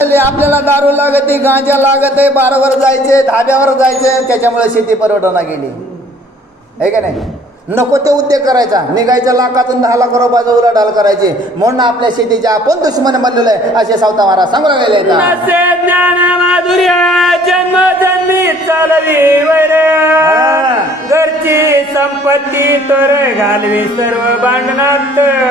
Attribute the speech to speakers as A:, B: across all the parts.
A: आपल्याला दारू लागते गांजा लागत आहे बारावर जायचे धाब्यावर जायचे त्याच्यामुळे शेती परवडना गेली. आहे का नाही? नको ते उद्योग करायचा. निघायच्या लाखातून दहा लाख रुपयाचा उलाढाल करायचे. म्हणून आपल्या शेतीचे आपण दुश्मन बनलेलं आहे असे सावता महाराज सांगू लागलेले.
B: घरची संपत्ती तर घालवी सर्व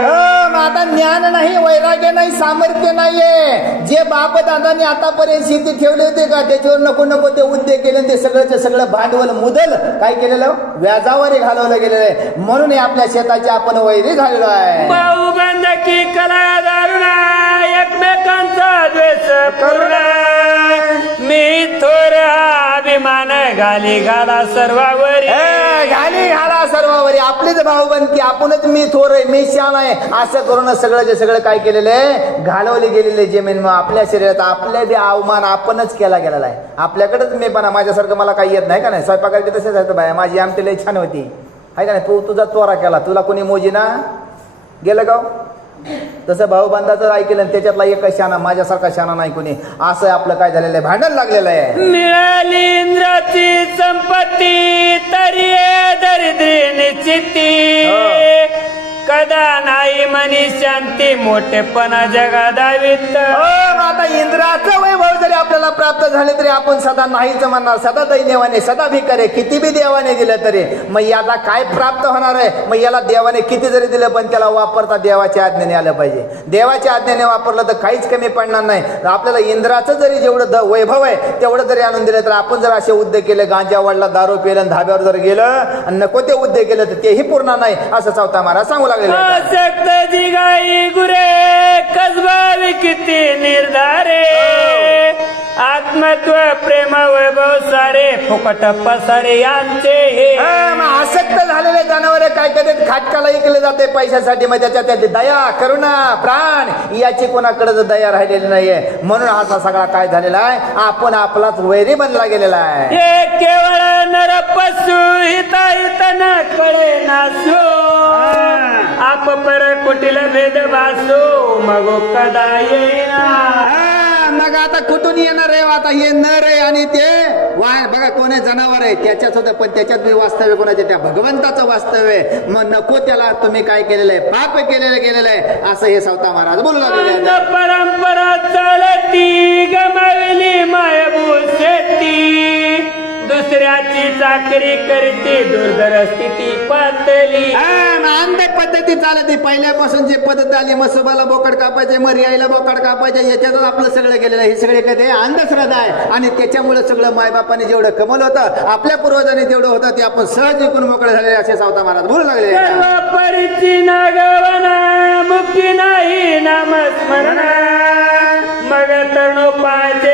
A: हो, आता ज्ञान नाही वैराग्य नाही सामर्थ्य नाहीये. जे बाप दादाने आतापर्यंत शेती ठेवली होती का त्याच्यावर नको नको ते उद्योग केले ते सगळंच सगळं भांडवल मुदल काय केलेलं? व्याजावर घालवलं गेलेलं आहे. म्हणून आपल्या शेताचे आपण वैरी झालेलो आहे.
B: भाऊ बंधकी कला दारुणा एकमेकांचा द्वेष करुणा मी थोर अभिमान घाली घाला सर्वावरी.
A: घाली घाला सर्वावरी. आपलीच भाऊ की आपणच मी थोर आहे मी शान आहे. असं करून सगळं जे सगळं काय केलेलं आहे घालवली गेलेली जमीन. मग आपल्या शरीरात आपल्या बी अवमान आपणच केला गेलेला आहे. आपल्याकडेच मी पण माझ्यासारखं मला काही येत नाही का नाही? स्वयंपाकाची तसेच आहे बाय. माझी आमटी लई छान होती. आहे का नाही? तू तुझा चोरा केला. तुला कोणी मोजी ना? गेलं गाव तसं भाऊ बांधाचं ऐकलं आणि त्याच्यातला एक शाना माझ्यासारखा शाना नाही कोणी. असं आपलं काय झालेलं आहे? भांडण लागलेलं आहे.
B: मिळाली इंद्राची संपत्ती तरी दरिद्री निश्चिती कदा नाही मनी शांती मोठेपणा जगादावित.
A: हो, मग आता इंद्राचं वैभव जरी आपल्याला प्राप्त झाले तरी आपण सदा नाहीच म्हणणार. सदा दैन्यवाने सदा भिकारे किती बी देवाने दिलं तरी. मग याला काय प्राप्त होणार आहे? मग याला देवाने किती जरी दिलं पण त्याला वापरता देवाच्या आज्ञेने आलं पाहिजे. देवाच्या आज्ञेने वापरलं तर काहीच कमी पडणार नाही. आपल्याला इंद्राचं जरी जेवढं द- वैभव आहे तेवढं जरी आणून दिलं तर आपण जर असे उद्योग केले गांजा वाढला दारू पिलं आणि धाब्यावर जर गेलं आणि नको ते उद्योग केलं तर तेही पूर्ण नाही असं चौथा महाराज सांगू लागलेलं
B: गुरे कसबा किती निर्धार आत्मत्व प्रेम वैभव सारे फुकट पसारे यांचे हे.
A: आसक्त झालेले जनावर काय करतात खाटकाला ऐकले जाते पैशासाठी मग त्याच्यात त्याची दया करुणा प्राण याची कोणाकडे दया राहिलेली नाहीये. म्हणून असा सगळा काय झालेला आहे? आपण आपलाच वैरी बनला गेलेला आहे.
B: हे केवळ नरपसू हिता हित न कळे नासो आप पर कुटील भेद भासो मग कदा येईना
A: मग आता कुठून येणार आहे हो? आता हे नर आहे आणि ते वाय बघा कोणी जनावर आहे. त्याच्यात होतं पण त्याच्यात मी वास्तव्य कोणाच्या त्या भगवंताचं वास्तव्य आहे. मग नको त्याला तुम्ही काय केलेलं आहे? पाप केलेलं गेलेलं आहे. असं हे सावता महाराज बोलू
B: परंपरा चालती दुसऱ्याची चाकरी करते दुर्धर स्थिती पातली.
A: अंध पद्धती चालते. पहिल्यापासून जी पद्धत आली मसोबाला बोकड कापायचे मग रियाईला बोकड कापायचे याच्यातच आपलं सगळं गेलेलं आहे. हे सगळे कधी अंधश्रद्धा आहे. आणि त्याच्यामुळे सगळं मायबापाने जेवढं कमवलं होतं आपल्या पूर्वजांनी जेवढं होतं ते आपण सहज विकून मोकळे झाले असे सावता महाराज बोलू लागले.
B: सर्व परिची नागवना मुक्ती नाही नामस्मरण. मग तरुणोपाचे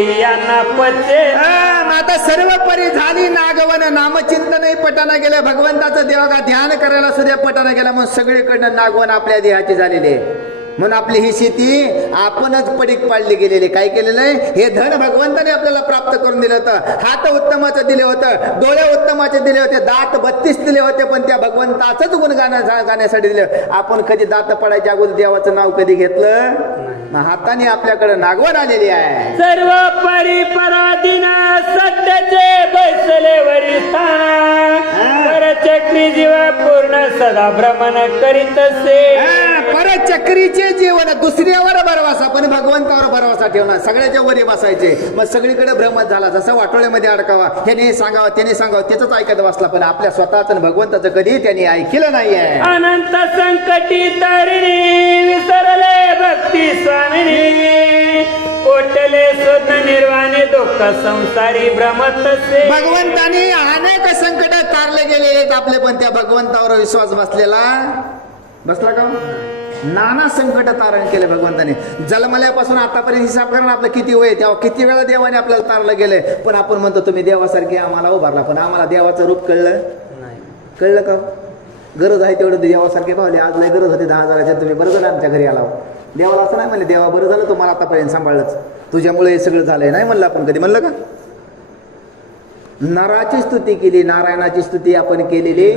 B: यांना पचे।
A: हा, आता सर्व परी झाली नागवन. नामचिंतनही पटाना गेलं. भगवंताचं देवा ध्यान करायला सुद्धा पटाना गेला. मग सगळीकडनं नागवन आपल्या देहाची झालेली आहे. म्हणून आपली ही शेती आपणच पडीक पाडली गेलेली. काय केलेलं आहे? हे धन भगवंताने आपल्याला प्राप्त करून दिलं होतं. हात उत्तमाचं दिले होतं डोळे उत्तमाचे दिले होते दात बत्तीस दिले होते पण त्या भगवंताचंच गुण गाण्या गाण्यासाठी दिले. आपण कधी दात पडायच्या अगोदर देवाचं नाव कधी घेतलं? हाताने आपल्याकडे नागवण आलेली आहे.
B: सर्व परिपराधीना सत्याचे बैसले पर जीव पूर्ण सदा भ्रमण करीत असे.
A: हा, चक्रीचे जीवन दुसऱ्यावर भरवसा पण भगवंतावर भरवसा ठेवला सगळ्याच्या वरी बसायचे. मग सगळीकडे भ्रमत झाला. जसं वाटोळ्यामध्ये अडकावा ह्याने सांगावं त्याने सांगावं त्याच ऐकत बसला. पण आपल्या स्वतःच भगवंताचं कधी त्यांनी ऐकलं नाहीये.
B: अनंत संकटी तारिणी विसरले भक्ती स्वामिनी. ओटले शोध निर्वाणे दुःख संसारी भ्रमत
A: भगवंतानी अनेक संकट तारले आहेत आपले पण त्या भगवंतावर विश्वास बसलेला? बसला का? नाना संकट तारण केले भगवंताने. जन्मल्यापासून आतापर्यंत हिसाब करा ना आपलं किती वय तेव्हा किती वेळा देवाने आपल्याला तारलं गेले पण आपण म्हणतो तुम्ही देवासारखे आम्हाला उभारला. पण आम्हाला देवाचं रूप कळलं? कळलं का? गरज आहे तेवढं देवासारखे पावले. आज लय गरज होती दहा हजाराच्या तुम्ही बरं झालं आमच्या घरी आला देवाला असं नाही म्हणले देवा बरं झालं तुम्हाला आतापर्यंत सांभाळलंच. तुझ्यामुळे हे सगळं झालंय. नाही म्हणलं आपण कधी. म्हणलं का? नराची स्तुती केली नारायणाची स्तुती आपण केलेली.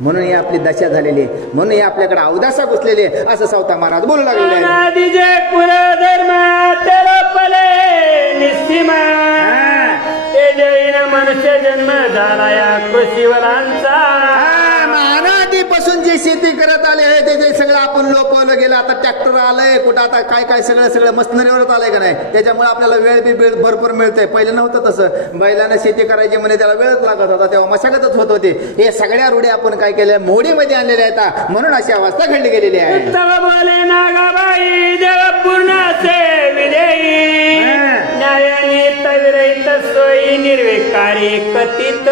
A: म्हणून ही आपली दशा झालेली आहे. म्हणून ही आपल्याकडे अवदासा घुसलेली आहे. असं सावता महाराज बोलू लागलेले
B: जैन मनुष्य जन्म झाला या कृषीवरांचा
A: अनादिपासून जे शेती करत आले आहे ते ते सगळं आपण लोपवलं गेलं आता ट्रॅक्टर आलंय कुठं आता काय काय सगळं सगळं मशनरीवरच आलंय का नाही? त्याच्यामुळे आपल्याला वेळ बी वेळ भरपूर मिळतोय. पहिले नव्हतं तसं. बैलानं शेती करायची म्हणजे त्याला वेळच लागत होता तेव्हा मशागतच होत होती. हे सगळ्या रूढी आपण काय केल्या मोडीमध्ये आणलेल्या आहेत. म्हणून अशी अवस्था घडली गेलेली आहे.
B: निर्विकारी कथित.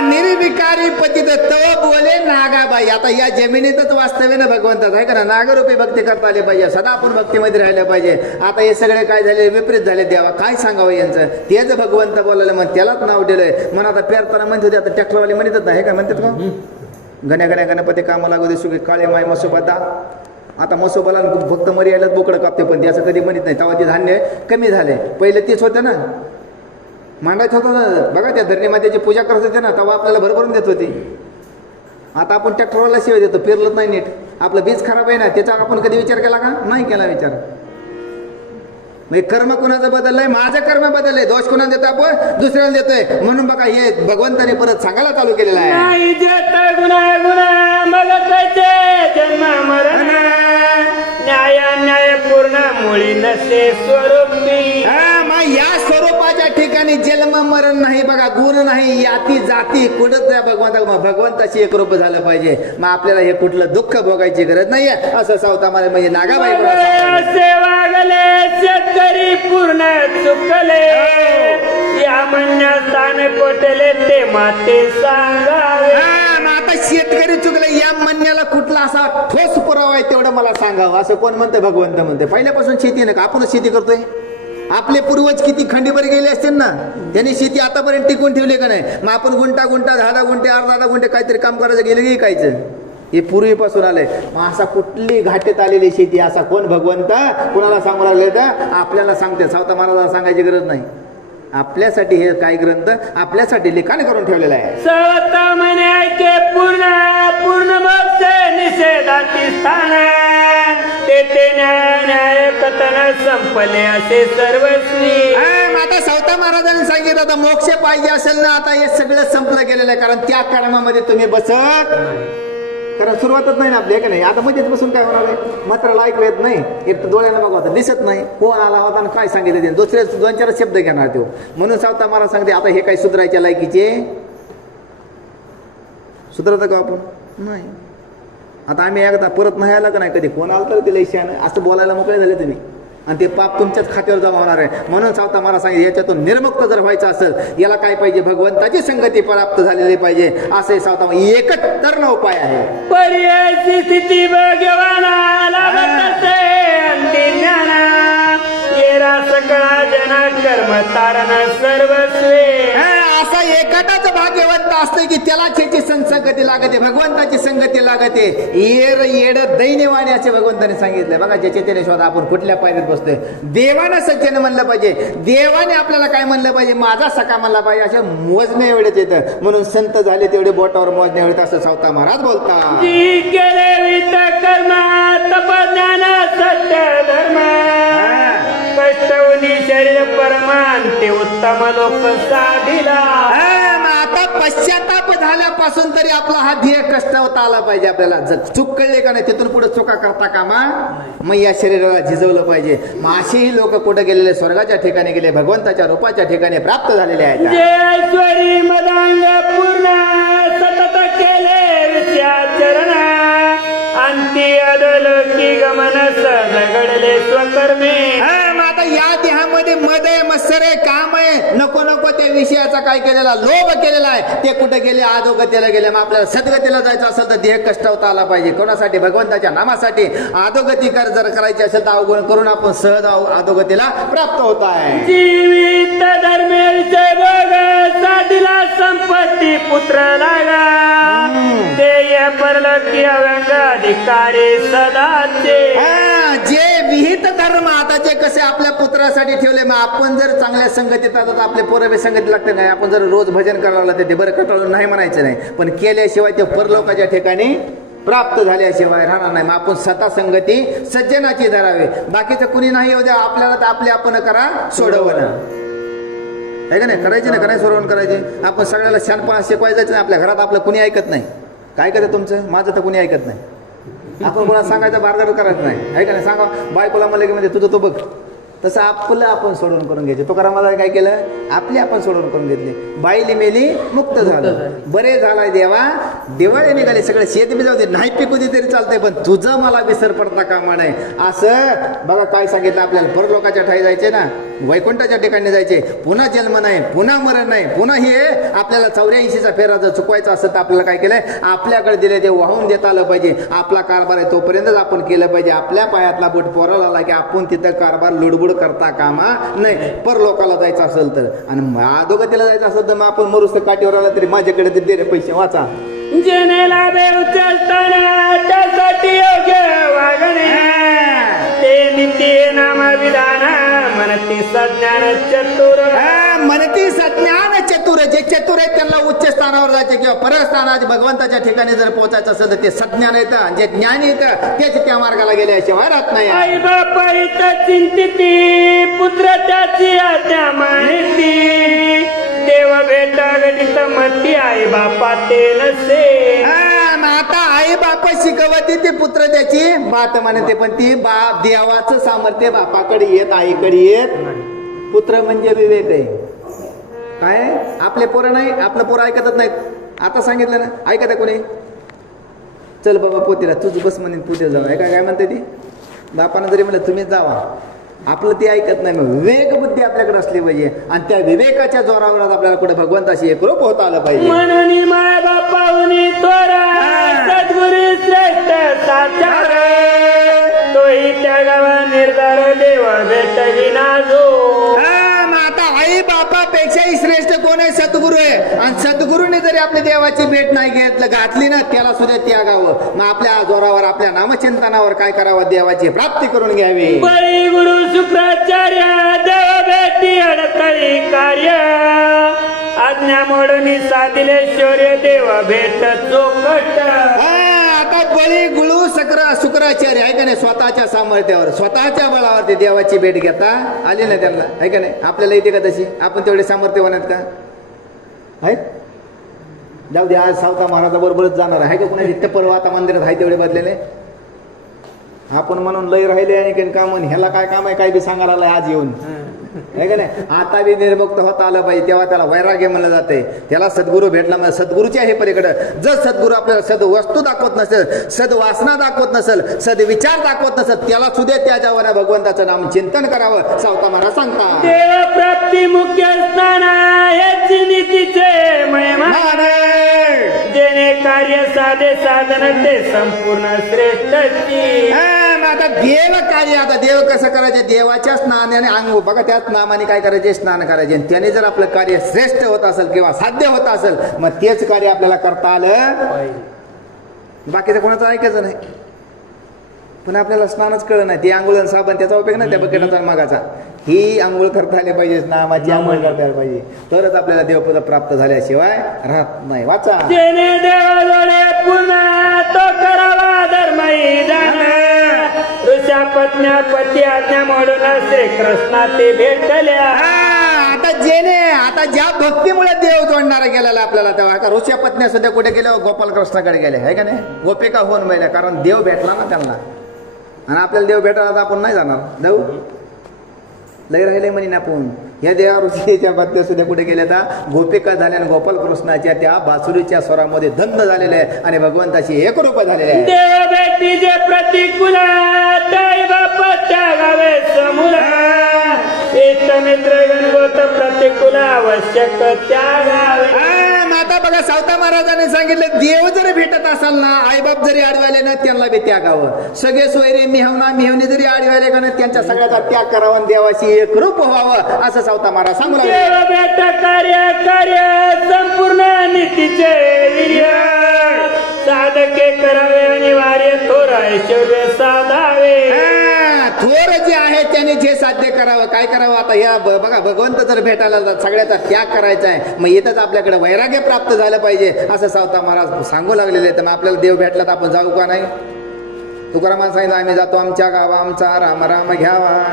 A: निर्विकारी पतित तव बोले नागाबाई. आता या जमिनीतच वास्तव्य ना भगवंतात. आहे का नागरूपी भक्ती करता आले पाहिजे. सदा आपण भक्तीमध्ये राहिलं पाहिजे. आता हे सगळे काय झाले? विपरीत झाले देवा. काय सांगावं यांचं? तेच भगवंत बोलायला मग त्यालाच नाव दिलंय. म्हणून आता पेरताना म्हणत होते आता टॅक्टरवाले म्हणतात ना हे म्हणतात का? गण्या गण्या गणपती कामा लागू दे सुखी. काळे माय मसोबादा आता मसोबाला फक्त मरी बोकडं कापते पण ते असं कधी म्हणत नाही. तेव्हा ते धान्य कमी झाले. पहिले तेच होतं ना. मांडायचं होतं ना. बघा त्या धरणी मातेची पूजा करत होते ना तेव्हा आपल्याला भरभरून देत होती. आता आपण ट्रॅक्टरवाला शिवाय देतो पेरलत नाही नीट. आपलं बीज खराब आहे ना त्याचा आपण कधी विचार केला का? नाही केला विचार. म्हणजे कर्म कुणाचं बदललंय? माझं कर्म बदललंय. दोष कुणाला देतो आपण? दुसऱ्याला देतोय. म्हणून बघा हे भगवंताने परत सांगायला चालू केलेलं आहे.
B: न्याय न्याय पूर्ण मुळी नसे स्वरूपी
A: हा, या स्वरूपाच्या ठिकाणी जन्म मरण नाही बघा गुण नाही याती जाती कुठंच नाही भगवंता मग भगवंताशी एक रूप झालं पाहिजे. मग आपल्याला हे कुठलं दुःख भोगायची गरज नाहीये असं सावता मला म्हणजे नागाबाई पण असं
B: वागले शेतकरी पूर्ण चुकले. या म्हणण्यास्थान कोटले ते माते सांगावे.
A: हा, शेतकरी चुकले या म्हणण्याला कुठला असा ठोस पुरावा आहे तेवढं मला सांगावं. असं कोण म्हणतं? भगवंत म्हणते. पहिल्यापासून शेती ना का? आपणच शेती करतोय. आपले पूर्वज किती खंडीवर गेले असतील ना? त्यांनी शेती आतापर्यंत टिकून ठेवली का नाही? मग आपण गुंटा गुंटा दहा दहा गुंटे अर्धा दहा गुंटे काहीतरी काम करायचं गेलं की कायचं हे पूर्वीपासून आलंय. मग असा कुठली घाटेत आलेली शेती? असा कोण भगवंत? कुणाला सांगू लागले तर? आपल्याला सांगते. सावता महाराजाला सांगायची गरज नाही. आपल्यासाठी हे काय ग्रंथ आपल्यासाठी लिखाण करून ठेवलेलं आहे.
B: सवत म्हणायचे पूर्ण पूर्ण मोक्ष निषेधाची स्थान. तेथे न्याय कथन संपले असे सर्वस्वी.
A: आता सावता महाराजांनी सांगितलं आता मोक्ष पाहिजे असेल ना आता हे सगळं संपलं गेलेलं आहे. कारण त्या कर्मामध्ये तुम्ही बसत कारण सुरुवातच नाही ना आपली का नाही? आता मध्येच बसून काय होणार आहे? मात्र ऐकू येत नाही. एक तर डोळ्याला बघा होता दिसत नाही. कोण आला होता आणि काय सांगितलं ते दुसरे दोन चार शब्द घेणार तो. म्हणून सावता मला सांगते आता हे काही सुधारायच्या लायकीचे? सुधारतं का आपण? नाही. आता आम्ही एकदा परत नाही आला का नाही? कधी कोण आला तर तिला इशान असं बोलायला मोकळे झाले तुम्ही. आणि ते पाप तुमच्याच खात्यावर जमा होणार आहे. म्हणून सावता मला सांगितलं याच्यातून निर्मुक्त जर व्हायचं असेल याला काय पाहिजे? भगवंताची संगती प्राप्त झालेली पाहिजे. असे सावता एकच न उपाय आहे.
B: पर्यायची स्थिती भगवाना कर्म तारण सर्वस्वे.
A: असा एकटाच भाग्यवंत असतो की त्याला त्याची संगती लागते भगवंताची संगती लागते. येर येड दैन्यवाणी असे भगवंताने सांगितले बघा ज्याचे त्याने शोध आपण कुठल्या पायरीत बसतोय? देवानं सज्जन म्हणलं पाहिजे. देवाने आपल्याला काय म्हणलं पाहिजे? माझा सखा म्हणला पाहिजे. असे मोजणे एवढेच येतं. म्हणून संत झाले तेवढे बोटावर मोजणे एवढे असं सावता महाराज बोलता
B: कष्टवनी शरीर परमान ते उत्तम लोक साधिला.
A: आता पश्चाताप झाल्यापासून तरी आपला हा ध्येय कष्ट होता आला पाहिजे आपल्याला. जर चूक कळले का नाही तिथून पुढे चुका करता कामा? मग या शरीराला झिजवलं पाहिजे. मग असेही लोक कुठे गेलेले? स्वर्गाच्या ठिकाणी गेले भगवंताच्या रूपाच्या ठिकाणी प्राप्त झालेले आहेत.
B: पूर्ण सतत केले विषयाचरण अंती अदलोकी गमन घडले स्वकर्मे.
A: हा, मग आता या देहामध्ये मद आहे मत्सर आहे काम आहे. नको नको त्या विषयाचा काय केलेला लोभ केलेला आहे. ते कुठे गेले? अधोगतीला गेले. मग आपल्याला सद्गतीला जायचं असेल तर देह कष्ट होता आला पाहिजे. कोणासाठी? भगवंताच्या नामासाठी. अधोगती कर जर करायची असेल तर अवगुण करून आपण सहज अधोगतीला प्राप्त होत आहे.
B: जीवित धर्मे विषय बघ साधीला संपत्ती पुत्र लागा ते अधिकारी सदाचे.
A: हा, जे विहित धर्म आता जे कसे आपल्या पुत्रासाठी ठेवले मग आपण जर चांगल्या संगतीत आता तर आपले पोरवे संगतीत लागते नाही. आपण जर रोज भजन करायला लागलं ते बरं कटाळून नाही म्हणायचं नाही. पण केल्याशिवाय ते परलोकाच्या ठिकाणी प्राप्त झाल्याशिवाय राहणार नाही. मग आपण स्वतः संगती सज्जनाची धरावे. बाकीचं कुणी नाही येऊ द्या आपल्याला तर आपले आपण करा सोडवणं. आहे का नाही? करायचे ना का नाही सोडवण करायची. आपण सगळ्याला शहाणपणा शिकवायचं नाही. आपल्या घरात आपलं कुणी ऐकत नाही. काय करतं तुमचं? माझं तर कुणी ऐकत नाही. आपण कोणाला सांगायचं बारगार करायचं नाही. आहे का नाही? सांगा बायकोला म्हणलं की म्हणजे तुझं तो बघ. तसं आपलं आपण सोडून करून घ्यायचे. तो करा मला काय केलं? आपली आपण सोडून करून घेतली. बाईली मेली मुक्त झालं. बरे झालाय देवा. दिवाळी निघाली सगळं. शेत बी जाऊ दे. नाही पिकू दे तरी चालतंय पण तुझं मला विसर पडता कामा नाही असं बघा काय सांगितलं आपल्याला. परलोकाच्या ठाई जायचे ना. वैकुंठाच्या ठिकाणी जायचे. पुन्हा जन्म नाही पुन्हा मरण नाही पुन्हा हे आपल्याला चौऱ्याऐंशीचा फेरा जर चुकवायचा असं तर आपल्याला काय केलंय? आपल्याकडे दिले ते वाहून देता आलं पाहिजे. आपला कारभार आहे तोपर्यंतच आपण केलं पाहिजे. आपल्या पायातला बोट पोराला आला की आपण तिथं कारभार लुडबुड करता कामा नाही परलोकाला जायचं असेल तर. आणि अधोगतीला जायचं असेल तर मग आपण मरुस्त काठीवर आला तरी माझ्याकडे ते दे पैसे वाचा.
B: ते नाम विधान मनती सज्ञान चतुर.
A: हा, म्हणती सज्ञान चतुर जे चतुर आहेत त्यांना उच्च स्थानावर जायचे किंवा परस्थानात भगवंताच्या ठिकाणी जर पोहोचायचं असेल तर ते सज्ञान येतं जे ज्ञान येतं तेच त्या मार्गाला गेल्याशिवाय राहत नाही.
B: आई बाप चिंतिती पुत्र त्याची आज्ञा माहिती. देव भेटा गणित मती आई बापा ते नसे.
A: आता आई बाप शिकवते ती पुत्र त्याची. बात म्हणते पण ती बाप देवाचं सामर्थ्य बापाकडे येत आईकडे येत. पुत्र म्हणजे विवेक आहे. काय? आपले पोरं नाही आपलं पोरं ऐकतच नाहीत. आता सांगितलं ना ऐकत आहे कोणी? चल बाबा पोतीला तुझं बस म्हणेन पुढे जाऊ. ऐका काय म्हणते ती? बापानं जरी म्हणलं तुम्हीच जावा. आपलं ते ऐकत नाही मग विवेक बुद्धी आपल्याकडे असली पाहिजे. आणि त्या विवेकाच्या जोरावर आपल्याला कुठे भगवंताशी एकरूप होता आलं पाहिजे.
B: म्हणून माय बापावनी तोरा सद्गुरु श्रेष्ठ साचार. तोही त्या गावा निर्धार देव भेट
A: मग आता आई बापापेक्षाही श्रेष्ठ कोण आहे? सद्गुरू आहे. आणि सद्गुरूने जरी आपल्या देवाची भेट नाही घेतलं घातली ना त्याला सुद्धा त्यागावं. मग आपल्या जोरावर आपल्या नामचिंतनावर काय करावं? देवाची प्राप्ती करून घ्यावी.
B: बळी गुरु शुक्राचार्य देव भेटी अडतळी कार्य. आज्ञा मोडणी साधिले शौर्य देव भेट चोकट
A: हा, आता बळी सक्र शुक्राचार्य आहे का नाही स्वतःच्या सामर्थ्यावर स्वतःच्या बळावर ते देवाची भेट घेता आली नाही त्यांना आहे का नाही आपल्याला येते का तशी आपण तेवढे सामर्थ्यवान आहेत का आहे जाऊ दे आज सावता महाराजा बरोबरच जाणार आहे का कुणाची टप्पर आता मंदिरात आहे तेवढे बदलेले आपण म्हणून लय राहिले आणि काय काम ह्याला काय काम आहे काय बी सांगायला आलं आज येऊन आहे का नाही? आता बी निर्मुक्त होता आलं पाहिजे तेव्हा त्याला वैराग्य म्हणलं जाते. त्याला सद्गुरू भेटला म्हणजे सद्गुरूच्या हे पलीकडे. जर सद्गुरू आपल्याला सद वस्तू दाखवत नसेल सद वासना दाखवत नसेल सद विचार दाखवत नसेल त्याला सुद्धा त्याच्यावर भगवंताचं नाम चिंतन करावं सावता महाराज सांगता
B: देव प्राप्ती मुख्य जेणे कार्य साधे साधन ते संपूर्ण श्रेष्ठची
A: मग आता देव कार्य आता देव कसं करायचे? देवाच्या स्नानाने अंग बघा त्याच नामाने काय करायचे? स्नान करायचे. आणि त्याने जर आपलं कार्य श्रेष्ठ होत असेल किंवा साध्य होत असेल मग तेच कार्य आपल्याला करता आलं. बाकीचं कोणाचं ऐकायचं नाही. पण आपल्याला स्नानच कळलं नाही. ते आंघोळ आणि साबण त्याचा उपयोग नाही त्या बकेटाचा आणि मागाचा. ही आंघोळ करता आली पाहिजे नामाची आंघोळ करता आली पाहिजे. तरच आपल्याला देवपद प्राप्त झाल्याशिवाय राहत नाही. वाचा.
B: ऋषा पत्न्या पती आज्ञा म्हणून श्री कृष्णा ते भेटल्या
A: हा, आता जेने आता ज्या भक्तीमुळे देव जोडणारा गेलेला आपल्याला तेव्हा का ऋषी पत्न्या सध्या कुठे गेल्या गोपाल कृष्णाकडे गेले आहे का नाही? गोपिका होऊन मिळल्या कारण देव भेटला ना त्यांना. आणि आपल्याला देव भेटायला तर आपण नाही जाणार. जाऊ लय राहिले म्हणे ना आपण या देवा ऋषीच्या पत्न्या सुद्धा कुठे गेल्या त्या गोपिका झाल्या आणि गोपाल कृष्णाच्या त्या बासुरीच्या स्वरामध्ये धन्य झालेल्या आहे आणि भगवंताशी एकरूप झालेले आहे.
B: मित्र गणगोत प्रतिकूल आवश्यक
A: मग आता बघा सावता महाराजांनी सांगितलं देव जर भेटत असाल ना आईबाप जरी आडवायले ना त्यांना बी त्यागावं सगळे सोयरे मिहवना मिहवणी जरी आडवायले का ना त्यांच्या सगळ्याचा त्याग करावा आणि देवाशी एकरूप व्हावं असं सावता महाराज सांगू
B: कार्य कार्य संपूर्ण नीतीचे साधके करावे अनिवार्य थोर ऐश्वर्य साधावे.
A: हा, इच्छे साध्य करावं काय करावं? आता ब- बघा भगवंत जर भेटायला सगळ्याचा त्याग करायचा आहे मग येतच आपल्याकडे वैराग्य प्राप्त झालं पाहिजे असं सावता महाराज सांगू लागलेले तर मग आपल्याला देव भेटला तर आपण जाऊ का नाही? तुकारामानं सांगितलं आम्ही जातो आमच्या गावा आमचा राम राम घ्यावा.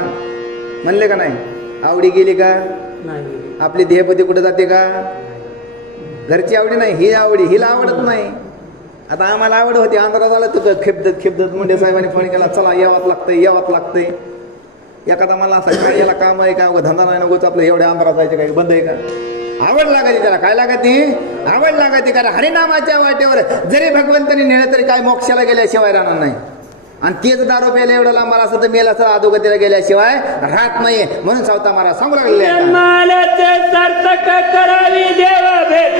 A: म्हणले का नाही? आवडी गेली का?
B: नाही.
A: आपली देहपती कुठे जाते का? घरची आवडी नाही ही आवडी हिला आवडत नाही. आता आम्हाला आवड होती आंध्रात आलं तर खेपदत खेपदत. मुंडे साहेबांनी फोन केला चला यावंच लागतंय यावंच लागतंय. एखादा मला असा काय याला काम आहे का? धंदा नाही नकोच आपलं एवढ्या आंध्रात जायचं काय बंद आहे का आवड लागायची त्याला. काय लागायची? आवड लागायची कारण हरिनामाच्या वाटेवर जरी भगवंतानी नेलं तरी काय मोक्षाला गेल्याशिवाय राहणार नाही. आणि तेच दारू प्यायला एवढं लांब असं तर मेला असं अधोगतीला गेल्याशिवाय राहत नाहीये. म्हणून सावता महाराज सांगू लागले आहेत.
B: सार्थक करावी देव भेट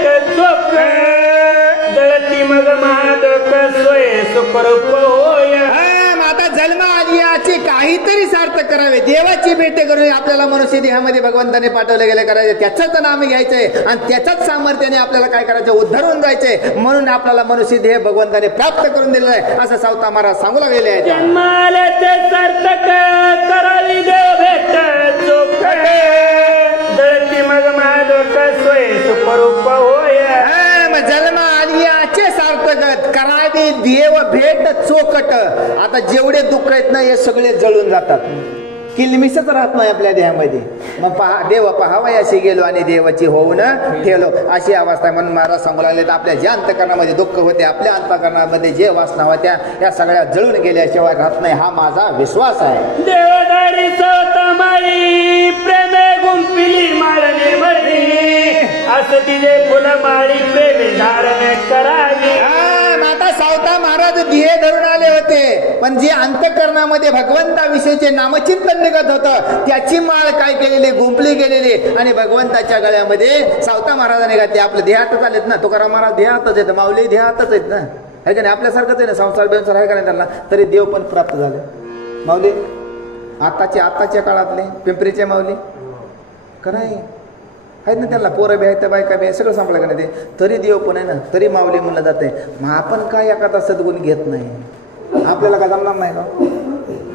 B: जळती मग महादोक सोय सुखरूप होय.
A: आता जन्म आली याची काहीतरी सार्थक करावे. देवाची भेट करून आपल्याला मनुष्य देहामध्ये भगवंताने पाठवले गेले करायचे. त्याचंच नाम घ्यायचंय आणि त्याच्याच सामर्थ्याने आपल्याला काय करायचं? उद्धरून जायचंय. म्हणून आपल्याला मनुष्य देह भगवंताने प्राप्त करून दिलेला आहे असं सावता महाराज सांगू लागलेले आहेत.
B: जन्माल्याचे सार्थक करावी देव भेट मग
A: हा, जन्म आलियाचे सार्थक करावे देव भेट चोकट. आता जेवढे दुःख आहेत ना हे सगळे जळून जातात. किलमिसच राहत नाही आपल्या देहामध्ये. मग पहा देव पहावयाशी गेलो आणि देवाची होऊन ठेवलो अशी अवस्था आहे. म्हणून महाराज सांगू लागले तर आपल्या ज्या अंतकरणामध्ये दुःख होते आपल्या अंतकरणामध्ये जे वासना होत्या या सगळ्या जळून गेल्याशिवाय राहत नाही. हा माझा विश्वास आहे.
B: धारण करावी.
A: माता सावता महाराज ध्येय धरून आले होते. पण जे अंतकरणामध्ये भगवंताविषयीचे नामचिंतन निघत होतं त्याची माळ काय केलेली गुंपली गेलेली आणि भगवंताच्या गळ्यामध्ये सावता महाराजाने घातली. आपलं देहातच आलेत ना. तुकाराम महाराज देहातच आहेत माऊली देहातच आहेत ना. हे का नाही? आपल्यासारखंच आहे ना संसार बेंसार आहे का नाही त्यांना? तरी देव पण प्राप्त झाले. माऊली आताच्या आताच्या काळातले पिंपरीचे माऊली का नाही? आहेत ना त्यांना पोरं बी आहेत त्या बायका बी आहे सगळं सांभाळ का नाही ते? तरी देव पण आहे ना तरी माऊली म्हणलं जाते मग आपण काय एखादा सद्गुण घेत नाही? आपल्याला का जमणार नाही का?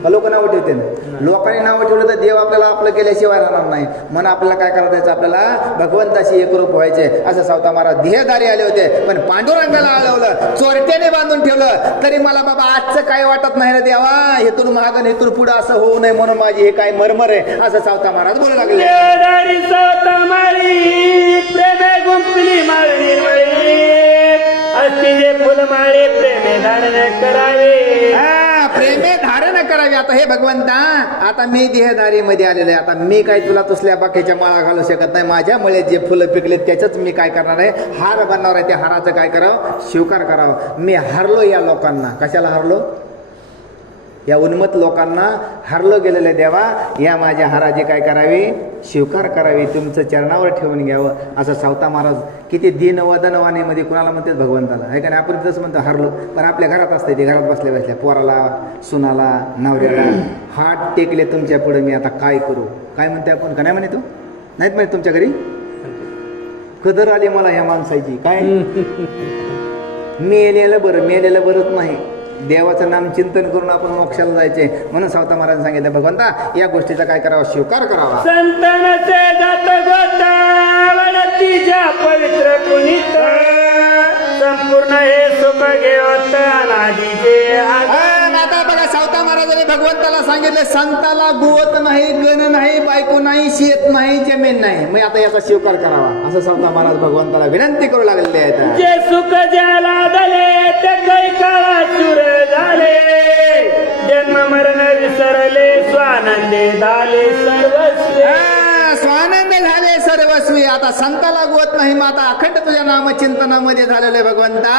A: लोक नावं ठेवते? ना लोकांनी नावं ठेवलं तर देव आपल्याला आपलं केल्याशिवाय राहणार नाही. म्हणून आपल्याला काय करायचं? आपल्याला भगवंताशी एकरूप व्हायचे. असं सावता महाराज ध्येयधारी आले होते. पण पांडुरंगाला आळवलं चोरट्याने बांधून ठेवलं. तरी मला बाबा आजचं काय वाटत नाही रे देवा? हेतून महागन हेतून पुढं असं होऊ नये म्हणून माझी हे काय मरमर आहे? असं सावता महाराज बोलू लागले.
B: देवदारी सत माळी प्रेमे धारण करावे.
A: प्रेमे धारण करावी. आता हे भगवंता आता मी देहधारीमध्ये आलेलो आहे. आता मी काय तुला तुसल्या बाकीच्या माळा घालू शकत नाही. माझ्या मुळे जे फुलं पिकले त्याच्याच मी काय करणार आहे? हार बनणार आहे. त्या हाराचं काय करावं? स्वीकार करावं. मी हरलो या लोकांना. कशाला हरलो? या उन्मत लोकांना हरलो गेलेले देवा या माझ्या हाराची काय करावी? स्वीकार करावी तुमचं चरणावर ठेवून घ्यावं. असं सावता महाराज किती दिन वदनवाणीमध्ये कुणाला म्हणतात? भगवंताला. आहे का नाही? आपण तसं म्हणतो हरलो पण आपल्या घरात असते ते घरात बसल्या बसल्या. पोराला सुनाला नवऱ्याला हात टेकले तुमच्यापुढे मी आता काय करू? काय म्हणते आपण? का नाही म्हणे तू? नाहीत माहिती तुमच्या घरी? कदर आली मला या माणसाची. काय? मेलेलं बरं मेलेलं बरंच नाही. देवाचं नाम चिंतन करून आपण मोक्षाला जायचे म्हणून सावता महाराज सांगितलं भगवंता या गोष्टीचा काय करावा? स्वीकार करावा.
B: संतनचे जात गोतावडतीच्या पवित्र पुनीत. संपूर्ण हे सुख घेवत
A: महाराजांनी भगवंताला सांगितलं संताला गुवत नाही गण नाही बायको नाही शेत नाही जमीन नाही. मग आता याचा स्वीकार करावा. असं सावता महाराज भगवंताला विनंती करू लागलेले आहेत.
B: जे सुख ज्याला दले ते काही काळा चूर झाले. जन्म मरण विसरले स्वानंदे झाले सर्वस्व.
A: हा, स्वानंद झाले सर्वस्वी. आता संताला गोत नाही माता. अखंड तुझ्या नामचिंतनामध्ये झालेले भगवंता.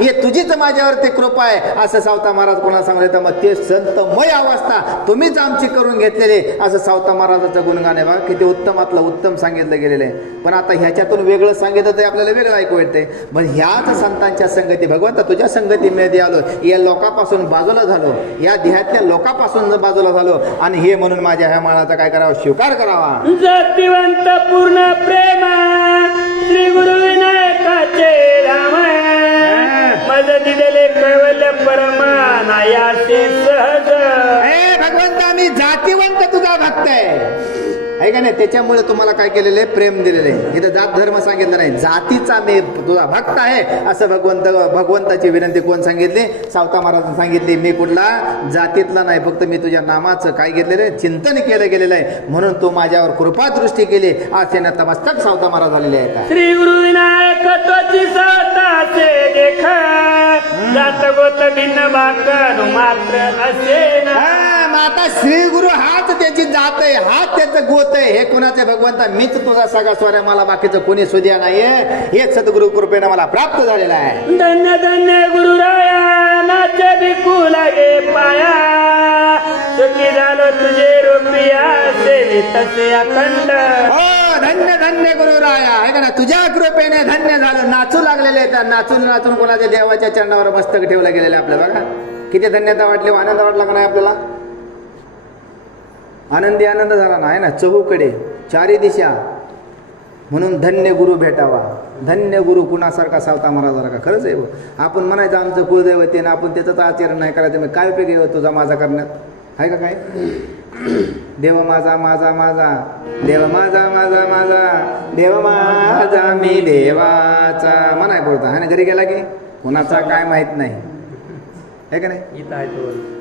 A: हे तुझीच माझ्यावरती कृपा आहे. असं सावता महाराज कोणाला सांगले तर मग ते संतमय अवस्था तुम्हीच आमची करून घेतलेले असं सावता महाराजाचं गुणगान आहे बघा. किती उत्तमातलं उत्तम सांगितलं गेलेलं आहे. पण आता ह्याच्यातून वेगळं सांगितलं तर आपल्याला वेगळं ऐकू येते. पण ह्याच संतांच्या संगती भगवंता तुझ्या संगतीमध्ये आलो. या लोकापासून बाजूला झालो. या देहातल्या लोकापासून बाजूला झालो. आणि हे म्हणून माझ्या ह्या माळाचा काय करावा? स्वीकार करावा.
B: भक्तिवंत पूर्ण प्रेम श्री गुरु विनायकाचे राम. मज दिलेले कैवल्य परमानायाचे सहज.
A: हे भगवंत मी जातीवंत तुझा भक्त आहे. आहे का नाही? त्याच्यामुळे तुम्हाला काय केलेलं? आहे प्रेम दिलेलं. आहे इथं जात धर्म सांगितलं नाही. जातीचा मी तुझा भक्त आहे असं भगवंत भगवंताची विनंती कोण सांगितली? सावता महाराजांनी सांगितली मी कुठला? जातीतला नाही फक्त मी तुझ्या नामाचं काय घेतलेलं आहे? चिंतन केलं गेलेलं आहे. म्हणून तू माझ्यावर कृपा दृष्टी केली. आज त्यांना तमस्तक सावता महाराज झालेले आहे का
B: श्री गुरु विनायक तोची साताचे देख. जात गोत भिन्न मात्र असे ना.
A: हा, आता श्री गुरु हाच त्याची जात आहे हाच त्याचं गोत आहे. हे कुणाचे भगवंता? मीच तुझा सगळा स्वर मला बाकीचं कोणी सुद्या नाहीये. हेच सद्गुरु कृपेनं मला प्राप्त झालेलं आहे.
B: धन्य धन्य गुरुराया नाचे भिकू लागे पाया. सुखी झालो तुझे रुपया सेवी तसे अखंड.
A: हो धन्य धन्य गुरु राया. आहे का ना तुझ्या कृपेने धन्य झालं. नाचू लागलेले त्या नाचून नाचून कोणाच्या देवाच्या चरणावर मस्तक ठेवलं गेलेलं आहे आपल्या बघा. किती धन्यता वाटली आनंद वाटला का नाही आपल्याला? आनंदी आनंद झाला ना आहे ना? चहूकडे चारी दिशा. म्हणून धन्य गुरु भेटावा. धन्य गुरु कुणासारखा सावता महाराजासारखा. खरंच आहे. आपण म्हणायचं आमचं कुलदैवत आहे ना आपण त्याचं आचरण नाही करायचं. मग काय उपयोग आहे तुझा माझा करण्यात? आहे का काय? देव माझा माझा माझा. देव माझा माझा माझा. देव माझा मी देवाचा. म्हणाय बोलता. ना घरी गेला की कुणाचा काय माहीत नाही. आहे का नाही?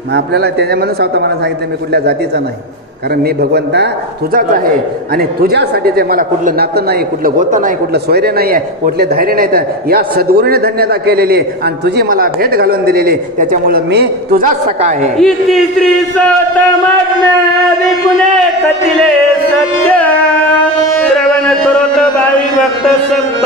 A: मग आपल्याला त्याच्या म्हणून सावता मला सांगितलं मी कुठल्या जातीचा नाही. कारण मी भगवंता तुझाच आहे. आणि तुझ्यासाठी ते मला कुठलं नातं नाही कुठलं गोतं नाही कुठलं सोयरे नाही आहे कुठले धैर्य नाही तर या सद्गुरूने धन्यता केलेली आहे. आणि तुझी मला भेट घालून दिलेली त्याच्यामुळं मी तुझाच सखा आहे.
B: श्रवण करोत भावी भक्त संत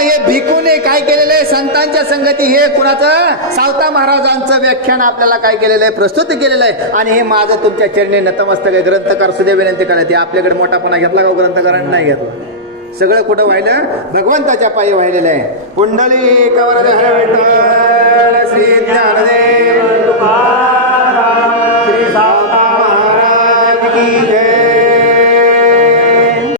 A: हे भिकूने काय केलेलं आहे? संतांच्या संगती हे कुणाचं? सावता महाराजांचं व्याख्यान आपल्याला काय केलेलं आहे? प्रस्तुत केलेलं आहे. आणि हे माझं तुमच्या चरणी नतमस्तक आहे. ग्रंथकार सुद्धा विनंती करायची आपल्याकडे मोठापणा घेतला का हो? ग्रंथकारांनी नाही घेतला. सगळं कुठं व्हायलं? भगवंताच्या पायी व्हायलेलं आहे. कुंडली कवर श्री ज्ञानदेव.